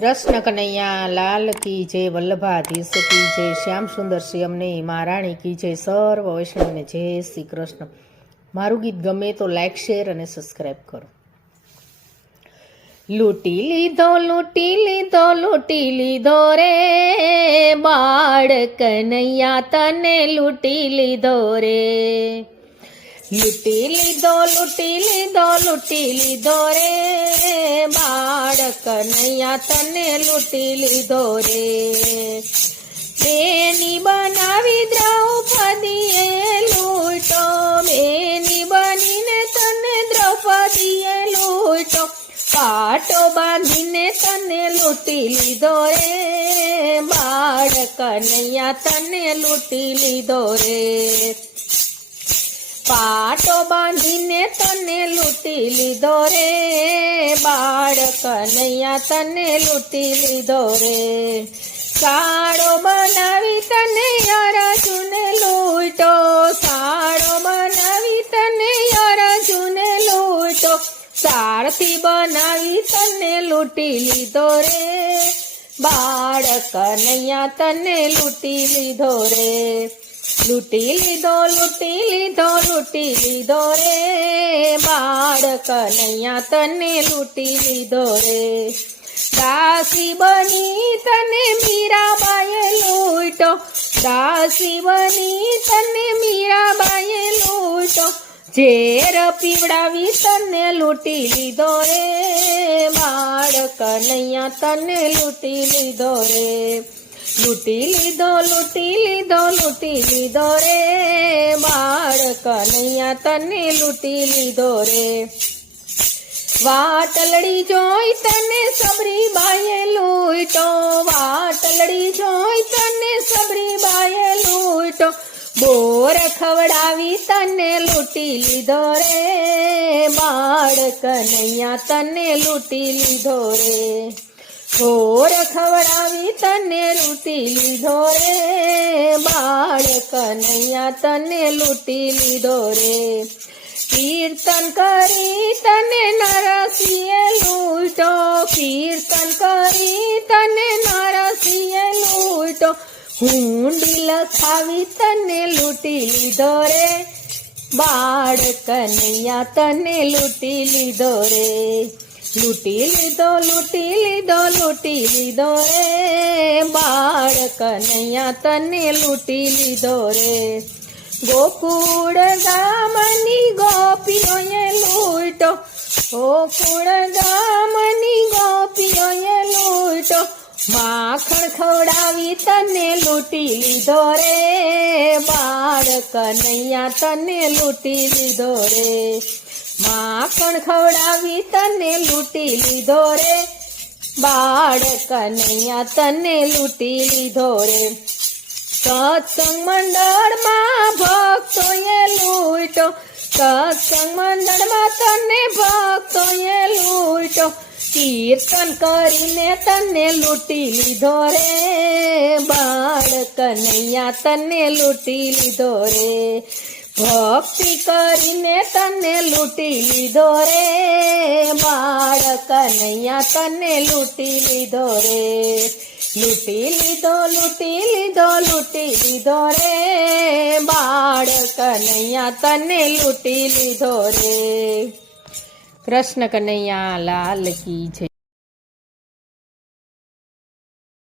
कृष्ण कन्हैया लाल की जय, वल्लभाधीश की जय, श्याम सुंदर श्री अमने महाराणी की जय, सर्व वैष्णव ने जय श्री कृष्ण। मारू गीत गमे तो लाइक शेर अने सब्सक्राइब करो। लूटी लीधो लूटी लीधो लूटी लीधो रे बाळ कन्हैया तने लूटी लीधो रे। लूटी लीधो लूटी लीधो लूटी लीधो रे बाळ कन्हैया तने लूटी लीधो रे। बेनी बनावी द्रौपदीए लूटो, बेनी बनीने तने द्रौपदीए लूटो, पाटो बांधीने तने लूटी लीधो रे बाळ कन्हैया तने लूटी लीधो रे। पाटो बांधीने तने लूटी लीधो रे बाळ कन्हैया तने लूटी लीधो रे। साड़ो बनावी तने अर्जुने लूटो, साड़ो बनावी तने अर्जुने लूटो, सारथी बनावी तने लूटी लीधो रे बाळ कन्हैया तने लूटी लीधो रे। लूटी लीधो लूटी लीधो लूटी लीधो रे बाळ कन्हैया तने लूटी लीधो रे। दासी बनी तने मीराबाए लूटो, दासी बनी तने मीराबाए लूटो, झेर पीवड़ावी तने लूटी लीधो रे बाळ कन्हैया तने लूटी लीधो रे। लूटी लीधो लूटी लीधो लूटी लीधो रे बाळ कन्हैया तने लूटी लीधो रे। वाटलड़ी जोई तने सबरी बाए लूटो, वाटलड़ी जोई तने सबरी बाए लूटो, बोर खवड़ावी तने लूटी लीधो रे बाळ कन्हैया तने लूटी लीधो रे। बोर खवड़ावी तने लूटी लीधो रे बाळ कन्हैया तने लूटी लीधो रे। कीर्तन करी तने नरसिंहे लूटो, कीर्तन करी तने नरसिंहे लूटो, हुंडी लखावी तने लूटी लीधो रे बाळ कन्हैया तने लूटी लीधो रे। लूटी लीधो लूटी लीधो लूटी लीधो रे बाळ कन्हैया तने लूटी लीधो रे। गोकुळ गामनी गोपीओए लूटो, गोकुळ गामनी गोपीओए लूटो, माखण खवड़ावी तने लूटी लीधो रे बाळ कन्हैया तने लूटी लीधो रे। माखण खवड़ावी तने लूटी लीधो रे बाळ कन्हैया तने लूटी लीधो रे। सत्संग मंडळ मां भक्तोए लूटो, सत्संग मंडळ मां तने भक्तोए लूटो, कीर्तन करीने तने लूटी लीधो रे बाळ कन्हैया तने लूटी लीधो रे। भक्ति करीने तने लूटी लीधो रे बाळ कन्हैया तने लूटी लीधो रे। लूटी लीधो लूटी लीधो लूटी लीधो रे बाळ कन्हैया तने लूटी लीधो रे। कृष्ण कन्हैया लाल की जय।